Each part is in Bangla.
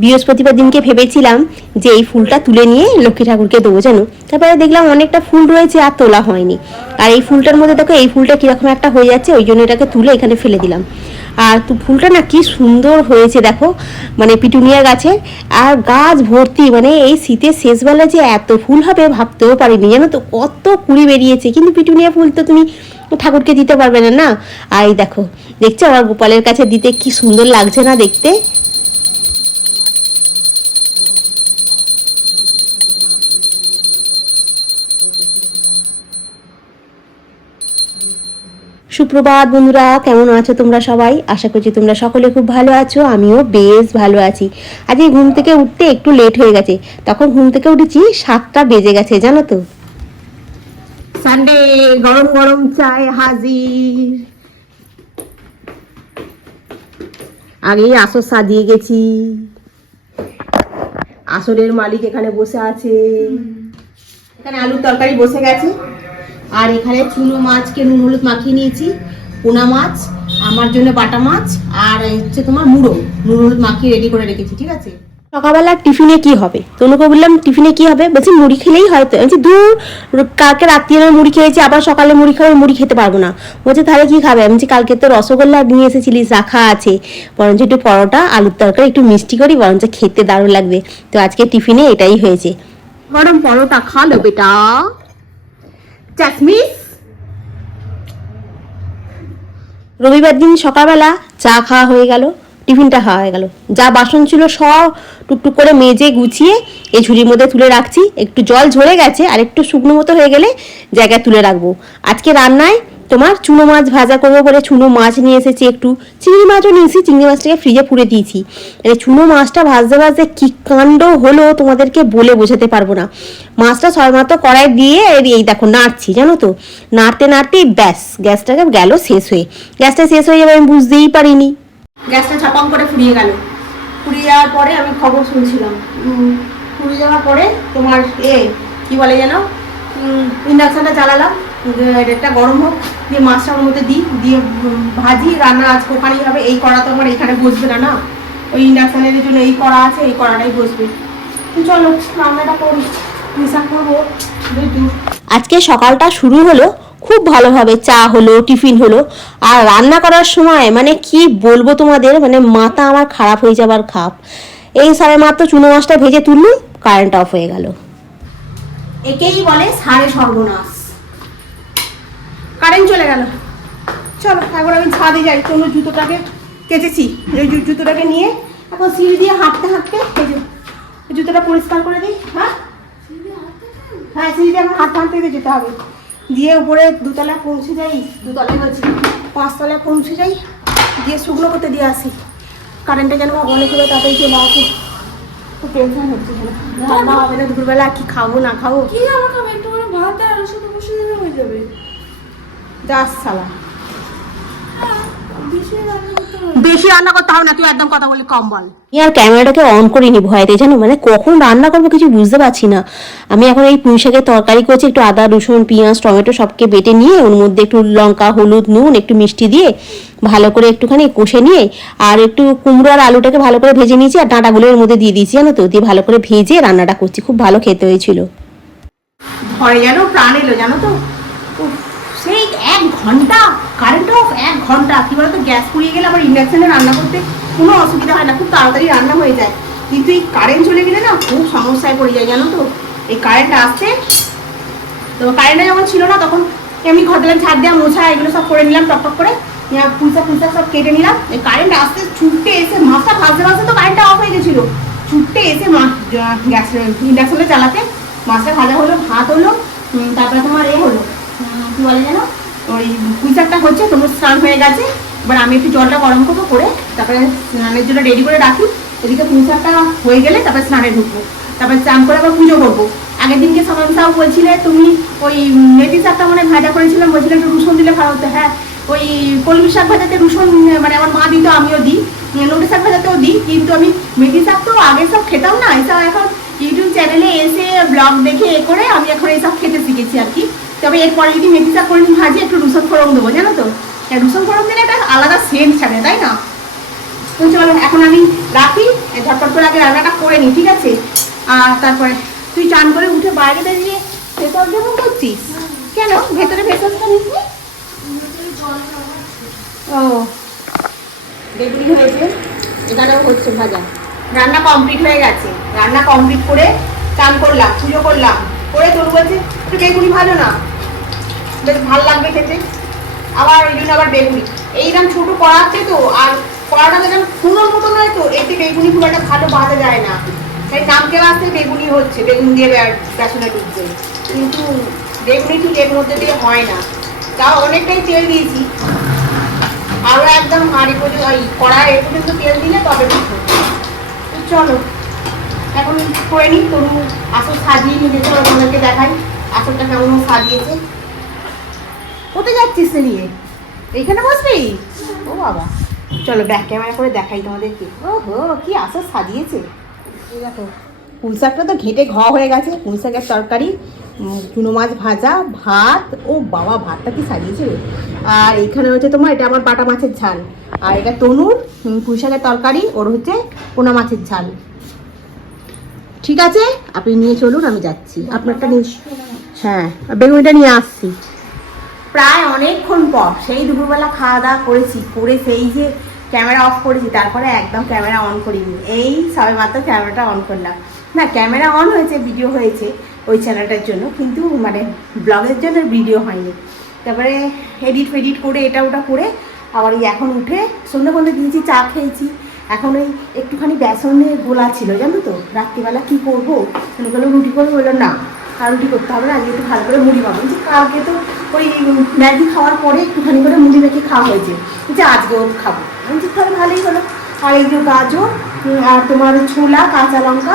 বৃহস্পতিবার দিনকে ভেবেছিলাম যে এই ফুলটা তুলে নিয়ে লক্ষ্মী ঠাকুরকে দেবো জানো, তারপরে দেখলাম অনেকটা ফুল রয়েছে আর তোলা হয়নি। আর এই ফুলটার মধ্যে দেখো এই ফুলটা কীরকম একটা হয়ে যাচ্ছে, ওই জন্য এটাকে তুলে এখানে ফেলে দিলাম। আর ফুলটা না কি সুন্দর হয়েছে দেখো, মানে পিটুনিয়া গাছের আর গাছ ভর্তি, মানে এই শীতের শেষবেলায় যে এত ফুল হবে ভাবতেও পারিনি জানো তো, কত কুড়ি বেরিয়েছে। কিন্তু পিটুনিয়া ফুল তো তুমি ঠাকুরকে দিতে পারবে না না। আর এই দেখো, দেখছো আমার গোপালের কাছে দিতে কি সুন্দর লাগছে না দেখতে। সুপ্রভাত বন্ধুরা, কেমন আছো তোমরা সবাই? আশা করছি তোমরা সকলে খুব ভালো আছো, আমিও বেশ ভালো আছি। আজকে ঘুম থেকে উঠতে একটু লেট হয়ে গেছে, তখন ঘুম থেকে উঠেছি 7টা বেজে গেছে জানো তো। সানডে গরম গরম চায় হাজির। আগেই আসর সাজিয়ে গেছি, আসরের মালিক এখানে বসে আছে। এখানে আলুর তরকারি বসে গেছে, আর এখানে চুনো মাছকে নুন হলুদ মাখিয়ে নিয়েছি, পোনা মাছ, আমার জন্য বাটা মাছ, আর হচ্ছে তোমার মুড়ো নুন হলুদ মাখিয়ে রেডি করে রেখেছি। ঠিক আছে, সকালবেলা টিফিনে কি হবে? তনুকে বললাম টিফিনে কি হবে, বলছি মুড়ি খেলেই হয়তো। বলছি দূর, কালকে রাত্রি আমি মুড়ি খেয়েছি, আবার সকালে মুড়ি খাবে, মুড়ি খেতে পারবো না। বলছে তাহলে কি খাবে? আমি বলছি কালকে তো রসগোল্লা নিয়ে এসেছিলিস রাখা আছে, বরঞ্চ একটু পরোটা আলুর তরকারি একটু মিষ্টি করি, বরঞ্চ খেতে দারুণ লাগবে। তো আজকে টিফিনে এটাই হয়েছে, গরম পরোটা খালো বেটা। চাটনি। রবিবার দিন সকালবেলা চা খাওয়া হয়ে গেল, টিফিনটা খাওয়া হয়ে গেল, যা বাসন ছিল সব টুকটুক করে মেজে গুছিয়ে এই ঝুড়ির মধ্যে তুলে রাখছি। একটু জল ঝরে গেছে, আর একটু শুকনো মতো হয়ে গেলে জায়গায় তুলে রাখবো। আজকে রান্নায় তোমার চুনো মাছ ভাজা করবো বলে চুনো মাছ নিয়ে এসেছি, একটু চিংড়ি মাছও নিয়েছি, চিংড়ি মাছটাকে ফ্রিজে পুরে দিয়েছি। এই চুনো মাছটা ভাজতে ভাজতে কী কাণ্ড হলো তোমাদেরকে বলে বোঝাতে পারবো না। মাছটা সবেমাত্র কড়াই দিয়ে এই দেখো নাড়ছি জানো তো, নাড়তে নাড়তেই ব্যাস গ্যাসটাকে গেল শেষ হয়ে। গ্যাসটা শেষ হয়ে যাবে আমি বুঝতেই পারিনি, গ্যাসটা ছাপাং করে ফুরিয়ে গেল। ফুরিয়ে যাওয়ার পরে আমি খবর শুনছিলাম, ফুরিয়ে যাওয়ার পরে তোমার কি বলে যেন, ইন্ডাকশানটা চালালাম, এটা গরম হোক, দিয়ে মাছটা ওর মধ্যে দিই, দিয়ে ভাজি। রান্না আজকে ওখানেই হবে, এই কড়া তো আমার এখানে বসবে না, না ওই ইন্ডাকশানের জন্য এই কড়া আছে, এই কড়াটাই বসবে। চলো রান্নাটা করি, মিশা করবো। আজকে সকালটা শুরু হলো খুব ভালোভাবে, চা হলো, টিফিন হলো, আর রান্না করার সময় মানে কি বলবো তোমাদের, মানে মাথা আমার খারাপ হয়ে যাবার খাপ। এই সবে মাত্র চুনো মাছটা ভেজে তুললুম, কারেন্ট অফ হয়ে গেল। একেই বলে সাড়ে সর্বনাশ, কারেন্ট চলে গেল। চলো এখন আমি ছাদে যাই, কোনো জুতোটাকে কেচেছি, এই জুতোটাকে নিয়ে এখন সিঁড়ি দিয়ে হাঁটতে হাঁটতে এই জুতোটা পরিষ্কার করে দিই। হ্যাঁ হ্যাঁ, সিঁড়ি দিয়ে এখন হাঁটতে হাঁটতে যেতে হবে, দিয়ে উপরে দুতলায় পৌঁছে যাই, দুতলায় বলছি 5তলায় পৌঁছে যাই, দিয়ে শুকনো করতে দিয়ে আসি। কারেন্টটা যেন অনেক হলে তাড়াতাড়ি চলে আসে, খুব টেনশন হচ্ছে। রান্না হবে না দুপুরবেলা, কি খাবো না খাবো, কি খাবো খাবো একটু করে ভাত আর শুধু বসে দিলে হয়ে যাবে। যাস শালা, বেশি রান্না করতে হবে বেশি রান্না করতে হবে না, তুই একদম কথা বলি কম বল। আর ক্যামেরাটাকে অন করিনি ভয়তে জানো, মানে কখন রান্না করবো কিছু বুঝতে পারছি না। আমি এখন এই পুঁই শাকের তরকারি করছি, একটু আদা রসুন পেঁয়াজ টমেটো সবকে বেটে নিয়ে ওর মধ্যে একটু লঙ্কা হলুদ নুন একটু মিষ্টি দিয়ে ভালো করে একটুখানি কষে নিয়ে, আর একটু কুমড়ো আর আলুটাকে ভালো করে ভেজে নিয়েছি, আর ডাঁটাগুলো এর মধ্যে দিয়ে দিয়েছি জানো তো, দিয়ে ভালো করে ভেজে রান্নাটা করছি, খুব ভালো খেতে হয়েছিল। ভয় যেন প্রাণ এলো জানো তো, সেই 1 ঘন্টা কারেন্ট অফ, 1 ঘন্টা। কি বলতো, গ্যাস পুড়িয়ে গেলে আবার ইন্ডাকশনে রান্না করতে কোনো অসুবিধা হয় না, খুব তাড়াতাড়ি রান্না হয়ে যায়। কিন্তু এই কারেন্ট চলে গেলে না খুব সমস্যায় পড়ে যায় জানো তো। এই কারেন্ট আসছে তো, কারেন্টে যখন ছিল না তখন এমনি ঘর দিলাম, ছাদ দেওয়া মোছা এগুলো সব করে নিলাম, টকটক করে পুঁচা সব কেটে নিলাম। এই কারেন্ট আসতে ছুটতে এসে মাছটা ভাজতে ভাজতে তো কারেন্টটা অফ হয়ে গেছিলো, ছুটতে এসে গ্যাস ইন্ডাকশনে চালাতে মাছটা ভাজা হলো, ভাত হলো, তারপরে তোমার হলো কি বলে যেন, ওই পুঁইশাকটা হচ্ছে, তোমার স্নান হয়ে গেছে। এবার আমি একটু জলটা গরম করবো, করে তারপরে স্নানের জন্য রেডি করে রাখি। এদিকে পুঁইশাকটা হয়ে গেলে তারপরে স্নানে ঢুকবো, তারপরে স্নান করে আবার পুজো করবো। আগের দিনকে সমানসাও বলছিলে তুমি ওই মেথি শাকটা মানে ভাজা করেছিলাম, বলছিলে একটু রসুন দিলে ভালো হতো। হ্যাঁ, ওই কলমি শাক ভাজাতে রসুন মানে আমার মা দিত, আমিও দিই, নোটে শাক ভাজাতেও দিই, কিন্তু আমি মেথি শাক তো আগে সব খেতাম না, এসব এখন ইউটিউব চ্যানেলে এসে ব্লগ দেখে করে আমি এখন এইসব খেতে শিখেছি আর কি। তবে এরপরে যদি মেথি শাক করে ভাজি একটু রসুন ফোড়ন দেবো জানো তো, রসুন ফোড়ন দিলে একটা আলাদা সেন্ট ছাড়ে, তাই না? তো চলো এখন আমি রাখি, ঝটপট করে আগে রান্নাটা করে নিই, ঠিক আছে? আর তারপরে তুই চান করে উঠে বাইরে বেরিয়ে ভেতর যখন করছিস কেন? ভেতরে ভেতরটা নিচ্ছি। ও বেগুনি হয়েছে, এখানেও হচ্ছে ভাজা। রান্না কমপ্লিট হয়ে গেছে, রান্না কমপ্লিট করে চান করলাম, পুজো করলাম, করে তোর বলছে একটু বেগুনি ভালো না, বেশ ভালো লাগবে খেতে। আবার ওই জন্য আবার বেগুনি এইরকম ছোটো কড়াচ্ছে তো, আর কড়াটা যেন ফুলোর মতো নয় তো, এতে বেগুনি খুব একটা ভালো ভাজা যায় না, তাই নামকে আসতে বেগুনি হচ্ছে, বেগুন দিয়ে বেসনে ডুবছে, কিন্তু বেগুনি ঠিক এর মধ্যে দিয়ে হয় না। তাও অনেকটাই তেল দিয়েছি, আরও একদম হাঁড়ি পর্যন্ত ওই কড়া এ পর্যন্ত তেল দিলে তবে ঠিক হবে। তো চলো এখন করে নিই। তরু আসল সাজিয়ে নিয়ে চলো তোমাদেরকে দেখাই আসলটা কেমন সাজিয়েছে। কোথায় যাচ্ছিস নিয়ে? এইখানে বসবি? ও বাবা, চলো ব্যাক ক্যামেরা করে দেখাই তোমাদেরকে। ও হো, কি আসল সাজিয়েছে। এই দেখো পুঁই শাকটা তো ঘেটে হয়ে গেছে, পুঁই শাকের তরকারি, চুনো মাছ ভাজা, ভাত। ও বাবা, ভাতটা কি সাজিয়েছে রে। আর এখানে হচ্ছে তোমার, এটা আমার বাটা মাছের ঝাল, আর এটা তনুর পুঁই শাকের তরকারি, ওর হচ্ছে পোনা মাছের ঝাল। ঠিক আছে, আপনি নিয়ে চলুন, আমি যাচ্ছি। আপনারটা নিয়ে, হ্যাঁ বেগুনিটা নিয়ে আসছি। প্রায় অনেকক্ষণ পর সেই দুপুরবেলা খাওয়া দাওয়া করেছি, করে সেই যে ক্যামেরা অফ করেছি, তারপরে একদম ক্যামেরা অন করিনি, এই সবে মাত্র ক্যামেরাটা অন করলাম। না ক্যামেরা অন হয়েছে, ভিডিও হয়েছে ওই চ্যানেলটার জন্য, কিন্তু মানে ব্লগের জন্য ভিডিও হয়নি। তারপরে এডিট করে এটা ওটা করে আবার এই এখন উঠে সন্ধ্যে দিয়েছি, চা খেয়েছি। এখন ওই একটুখানি বেসনের গোলা ছিল জানো তো, রাত্রিবেলা কী করবো, বললো রুটি করবো, বললো না আর রুটি করতে হবে না, আজকে একটু ভালো করে মুড়ি পাবো। যে কালকে তো ওই ম্যাগি খাওয়ার পরে একটুখানি করে মুড়ি মেখে খাওয়া হয়েছে, যে আজকেও খাবো। বলছি তাহলে ভালোই হলো। আর এই যে গাজর আর তোমার ছোলা, কাঁচা লঙ্কা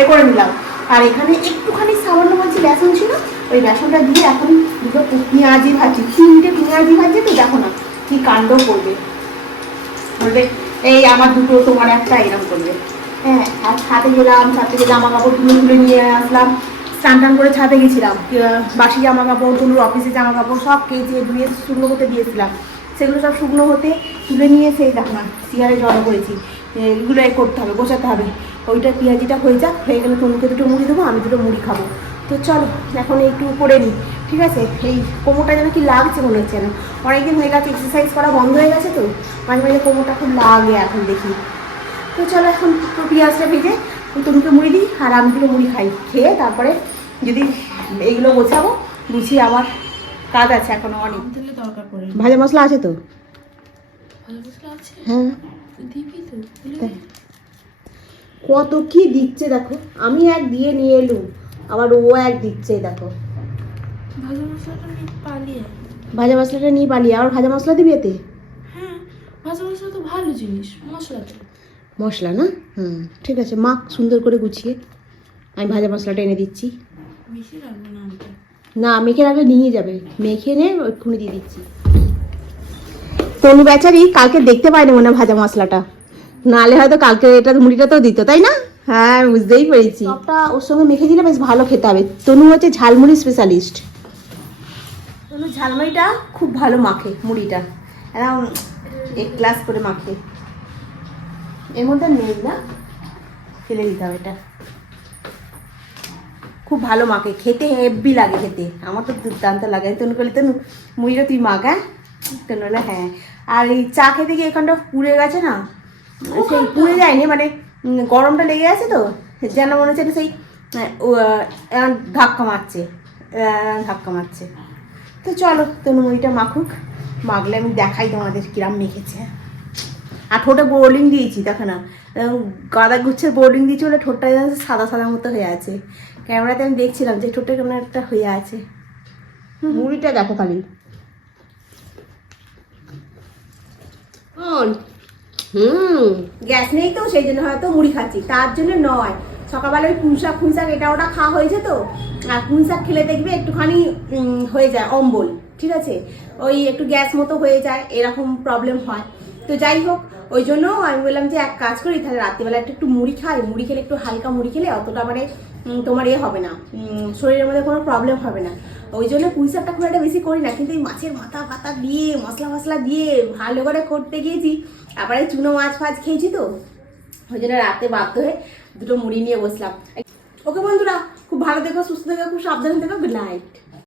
এ করে নিলাম। আর এখানে একটুখানি সামান্য বলছি বেসন ছিল, ওই বেসনটা দিয়ে এখন দুটো পেঁয়াজি ভাজি, 3টে পেঁয়াজি ভাজি। তো দেখো না কি কাণ্ড করবে, বলবে এই আমার দুটো তোমার একটা, এরকম করবে। হ্যাঁ, আর ছাদে গেলাম, ছাদ থেকে জামা কাপড় তুলে নিয়ে আসলাম, স্নান টান করে ছাদে গেছিলাম, বাসি জামা কাপড়, তুলুর অফিসে জামা কাপড় সব কেচে ধুয়ে শুকনো হতে দিয়েছিলাম, সেগুলো সব শুকনো হতে তুলে নিয়ে সেই দেখো না চেয়ারে জড়ো করেছি। এগুলো করতে হবে, গোছাতে হবে। ওইটা পেঁয়াজিটা হয়ে যাক, হয়ে গেলে তনুকে দুটো মুড়ি দেবো, আমি দুটো মুড়ি খাবো। তো চলো এখন একটু করে নিই, ঠিক আছে? এই কোমরটা যেন কি লাগছে মনে হচ্ছে, না অনেকদিন হয়ে গেছে, এক্সারসাইজ করা বন্ধ হয়ে গেছে তো, মাঝে মাঝে কোমরটা খুব লাগে এখন দেখি। তো চলো এখন পেঁয়াজটা ভেজে তনুকে মুড়ি দিই, আর আমি দুটো মুড়ি খাই, খেয়ে তারপরে যদি এইগুলো গোছাবো, গুছিয়ে আবার কাজ আছে এখনো অনেক। দরকার পড়ে ভাজা মশলা আছে তো? ভালো মশলা আছে, হ্যাঁ, দিবি তো? কত কি দিচ্ছে দেখো, আমি এক দিয়ে নিয়ে এলুম, আবার ও এক দিচ্ছে দেখো। ভালো মশলাটা নিয়ে পালিয়ে। ভাজা মশলাটা নিয়ে পালিয়ে আবার ভাজা মশলা দিবি এতে? হ্যাঁ, ভাজা মশলা তো ভালো জিনিস, মশলা তো মশলা না, ঠিক আছে, মাখ সুন্দর করে গুছিয়ে। আমি ভাজা মশলাটা এনে দিচ্ছি। বেশি রাখবো না আমাকে। না মেখে রাখলে নিয়ে যাবে, মেখে এনে ওইখানে দিয়ে দিচ্ছি। তনু বেচারি কালকে দেখতে পাইনি মনে হয় ভাজা মশলাটা, নাহলে হয়তো কালকে এটা মুড়িটা তো দিত, তাই না? হ্যাঁ বুঝতেই পেরেছি, সবটা ওর সঙ্গে মেখে দিলে বেশ ভালো খেতে হবে। তনু হচ্ছে ঝালমুড়ি স্পেশালিস্ট। তনু ঝালমুড়িটা খুব ভালো মাখে, মুড়িটা একদম 1 গ্লাস করে মাখে। এর মধ্যে নেই না, ফেলে দিতে হবে, এটা খুব ভালো মাখে, খেতে হেভি লাগে খেতে, আমার তো দুর্দান্ত লাগে। তনু করলে তনু মুড়িটা তুই মাখ, হ্যাঁ? তনু বলে হ্যাঁ। আর এই চা খেতে গিয়ে এখানটা পুড়ে গেছে না, সেই পুড়ে যায়নি মানে গরমটা লেগে আছে তো, যেন মনে হচ্ছে সেই ধাক্কা মারছে, ধাক্কা মারছে। তো চলো তনু মুড়িটা মাখুক, মাখলে আমি দেখাই তোমাদের কিরাম মেখেছে। আর ঠোঁটে বোর্ডিং দিয়েছি, দেখো না গাঁদা গুচ্ছের বোর্ডিং দিয়েছি বলে ঠোঁটটা সাদা সাদা মতো হয়ে আছে। ক্যামেরাতে আমি দেখছিলাম যে ঠোঁটে কেমন একটা হয়ে আছে। মুড়িটা দেখো খালি, গ্যাস নেই তো সেই জন্য হয়তো মুড়ি খাচ্ছি, তার জন্য নয়। সকালবেলা ওই পুঁই শাক এটা ওটা খাওয়া হয়েছে তো, আর পুঁই শাক খেলে দেখবে একটুখানি হয়ে যায় অম্বল, ঠিক আছে? ওই একটু গ্যাস মতো হয়ে যায়, এরকম প্রবলেম হয়। তো যাই হোক, ওই জন্য আমি বললাম যে এক কাজ করি, তাহলে রাত্রিবেলা একটু মুড়ি খাই, মুড়ি খেলে একটু হালকা মুড়ি খেলে অতটা মানে তোমার হবে না, শরীরের মধ্যে কোনো প্রবলেম হবে না। ওই জন্য পুঁই শাকটা খুব একটা বেশি করি না, কিন্তু এই মাছের মাথা ফাতা দিয়ে মশলা দিয়ে ভালো করে করতে গিয়েছি। আবার এই চুনো মাছ ফাছ খেয়েছি তো, ওই জন্য রাতে বাধ্য হয়ে দুটো মুড়ি নিয়ে বসলাম। ওকে বন্ধুরা, খুব ভালো থেকো, সুস্থ থেকো, খুব সাবধানে থেকো, গুড নাইট।